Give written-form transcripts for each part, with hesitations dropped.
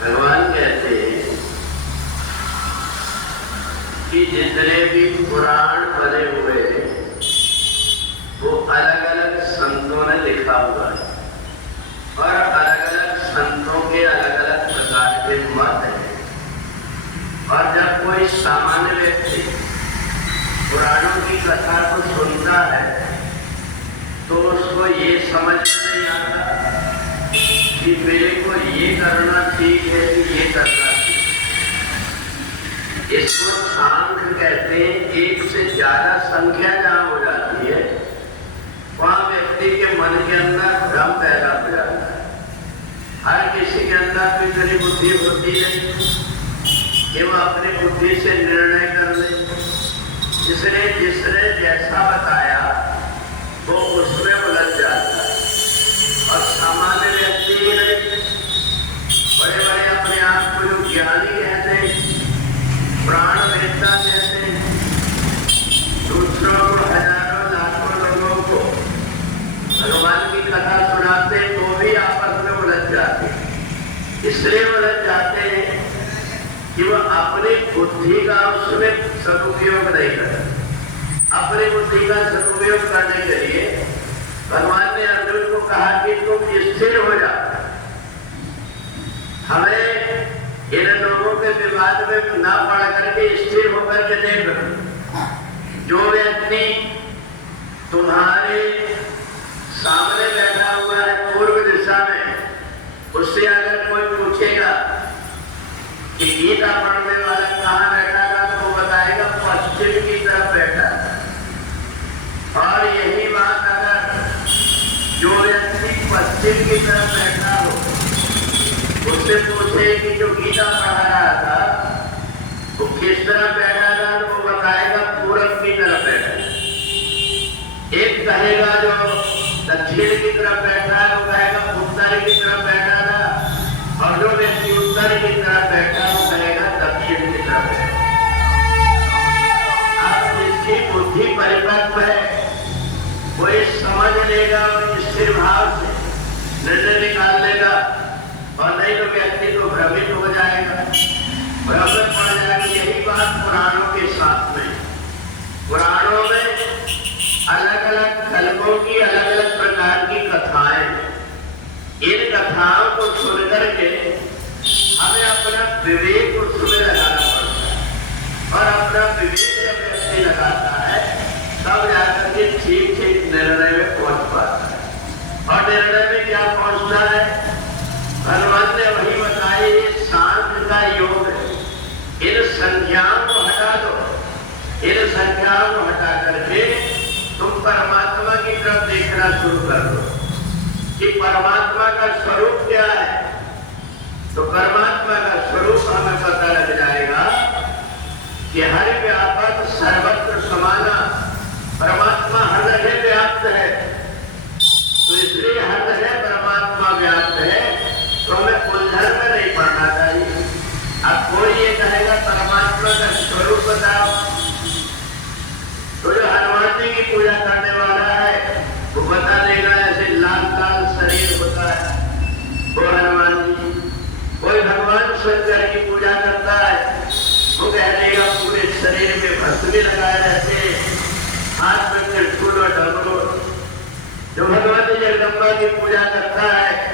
भगवान कहते हैं कि जितने भी पुराण बने हुए हैं वो अलग अलग संतों ने लिखा हुआ है और अलग अलग संतों के अलग अलग प्रकार के मत हैं। और जब कोई सामान्य व्यक्ति पुराणों की कथा को सुनता है तो उसको ये समझ नहीं आता कि मेरे को ये करना ठीक है कि ये करना ठीक है। इसको सांख्य कहते हैं। एक से ज्यादा संख्या जहां हो जाती है वहां व्यक्ति के मन के अंदर भ्रम पैदा हो जाता है। हर किसी के अंदर कोई इतनी बुद्धि होती नहीं कि वो अपनी बुद्धि से निर्णय कर ले। जिसने जैसा बताया वो उसमें उलझ जाता है। और सामान्य व्यक्ति बड़े बड़े अपने आप को जो ज्ञानी कहते हैं, प्राण वेदता कहते हैं, दूसरों को हजारों लाखों लोगों को भगवान की कथा सुनाते तो भी आपस में उलझ जाते हैं। इसलिए उलझ जाते हैं कि वह अपनी बुद्धि का उसमें सदुपयोग नहीं करते। अपनी बुद्धि का सदुपयोग करने के लिए भगवान ने अर्जुन को कहा कि तुम स्थिर हो जा। हमें इन लोगों के विवाद में ना पड़ करके स्थिर होकर के देख। जो व्यक्ति तुम्हारे सामने बैठा हुआ है पूर्व दिशा में, उससे अगर कोई पूछेगा कि गीता पढ़ने वाला कहाँ बैठा था तो वो बताएगा पश्चिम की तरफ बैठा। और यही बात अगर जो व्यक्ति पश्चिम की तरफ बैठा हो उससे पूछे कि जो गीता पढ़ा रहा था वो किस तरफ बैठा था तो वो बताएगा पूरब की तरफ बैठा। एक कहेगा जो दक्षिण की तरफ बैठा है वो कहेगा उत्तर की तरफ बैठा था। और जो व्यक्ति उत्तर की तरफ बैठा वो कहेगा दक्षिण की तरफ बैठा। अब जिसकी बुद्धि परिपक्व है वो समझ लेगा और स्थिर भाव से निर्णय निकाल लेगा। और नहीं तो व्यक्ति तो भ्रमित हो जाएगा, भ्रमित पड़ जाएगा। यही बात पुराणों के साथ में, पुराणों में अलग अलग कल्पों की अलग अलग प्रकार की कथाएं। इन कथाओं को सुनकर के हमें अपना विवेक उसमें लगाना पड़ता है। और अपना विवेक जब व्यक्ति लगाता है तब जाकर के ठीक ठीक निर्णय में पहुंच पाता है। और निर्णय में क्या पहुंचता है? भगवान ने वही बताई, सांख्य का योग है। इन संख्याओं को हटा दो। इन संख्याओं को हटा करके तुम परमात्मा की तरफ देखना शुरू कर दो कि परमात्मा का स्वरूप क्या है। तो परमात्मा का स्वरूप हमें पता लग जाएगा कि हर व्यापक सर्वत्र समाना। परमात्मा हर जगह व्याप्त है। तो इसलिए हर जगह परमात्मा व्याप्त है तो हमें उलझन में नहीं पड़ना चाहिए। अब कोई ये कहेगा परमात्मा का स्वरूप बताओ तो जो हनुमान जी की पूजा करने वाला है वो बता देगा ऐसे लाल लाल शरीर होता है वो हनुमान जी। कोई भगवान शंकर की पूजा करता है वो कह देगा पूरे शरीर में भस्मी लगाए रहते, हाथ में त्रिशूल और डमरू। जो भगवान जगदम्बा की पूजा करता है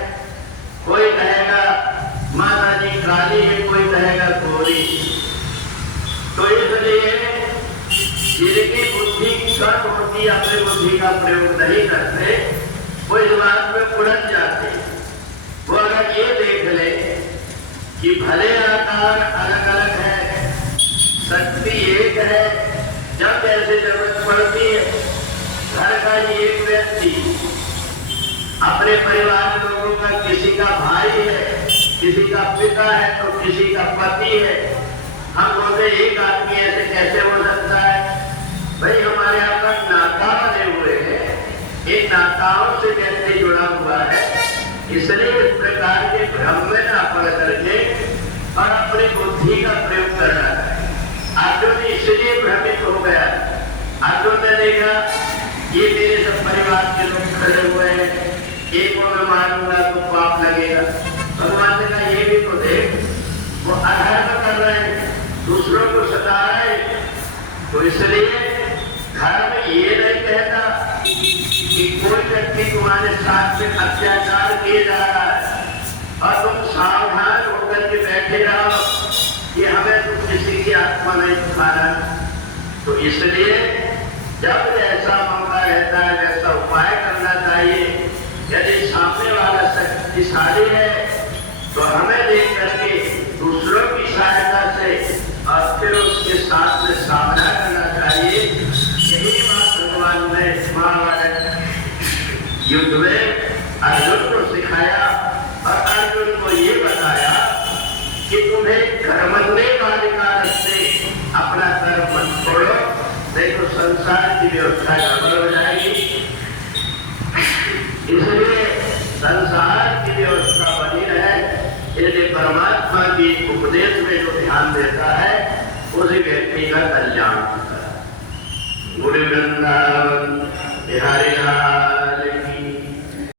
कोई कहेगा माता जी काली है, कोई कहेगा गोरी। तो इसलिए जिनकी बुद्धि कम होती अपनी बुद्धि का प्रयोग नहीं करते वो इस बात में उलझ जाते। वो अगर ये देख ले कि भले आकार अलग अलग है, शक्ति एक है, जब जैसे जरूरत पड़ती है घर का एक व्यक्ति अपने परिवार लोगों का किसी का भाई है, किसी का पिता है तो किसी का पति है। हम बोलते एक आदमी ऐसे कैसे हो सकता है? भाई हमारे यहाँ पर नाता बने हुए हैं, इन नाताओं से व्यक्ति जुड़ा हुआ है। इसलिए इस प्रकार के भ्रम में ना पड़ करके और अपनी बुद्धि का प्रयोग करना है। अर्जुन इसलिए भ्रमित हो गया। अर्जुन ने देखा ये मेरे सब परिवार के लोग खड़े हुए हैं, एक को मैं मारूंगा तो पाप लगेगा। भगवान ने कहा ये भी तो देख नहीं पाना। तो इसलिए जब ऐसा मौका रहता है वैसा उपाय करना चाहिए। यदि सामने वाला शक्तिशाली है तो हमें देख करके दूसरों की सहायता से और फिर उसके साथ में सामना करना चाहिए। यही बात भगवान ने महाभारत युद्ध में अर्जुन को सिखाया और अर्जुन को ये बताया कि तुम्हें कर्म करने का अधिकार से अपना कर्म मत छोड़ो, नहीं तो संसार की व्यवस्था गड़बड़ हो जाएगी। इसलिए संसार की व्यवस्था बनी रहे, इसलिए परमात्मा की उपदेश में जो ध्यान देता है उसी व्यक्ति का कल्याण होता है। गुरु वृंदावन बिहारी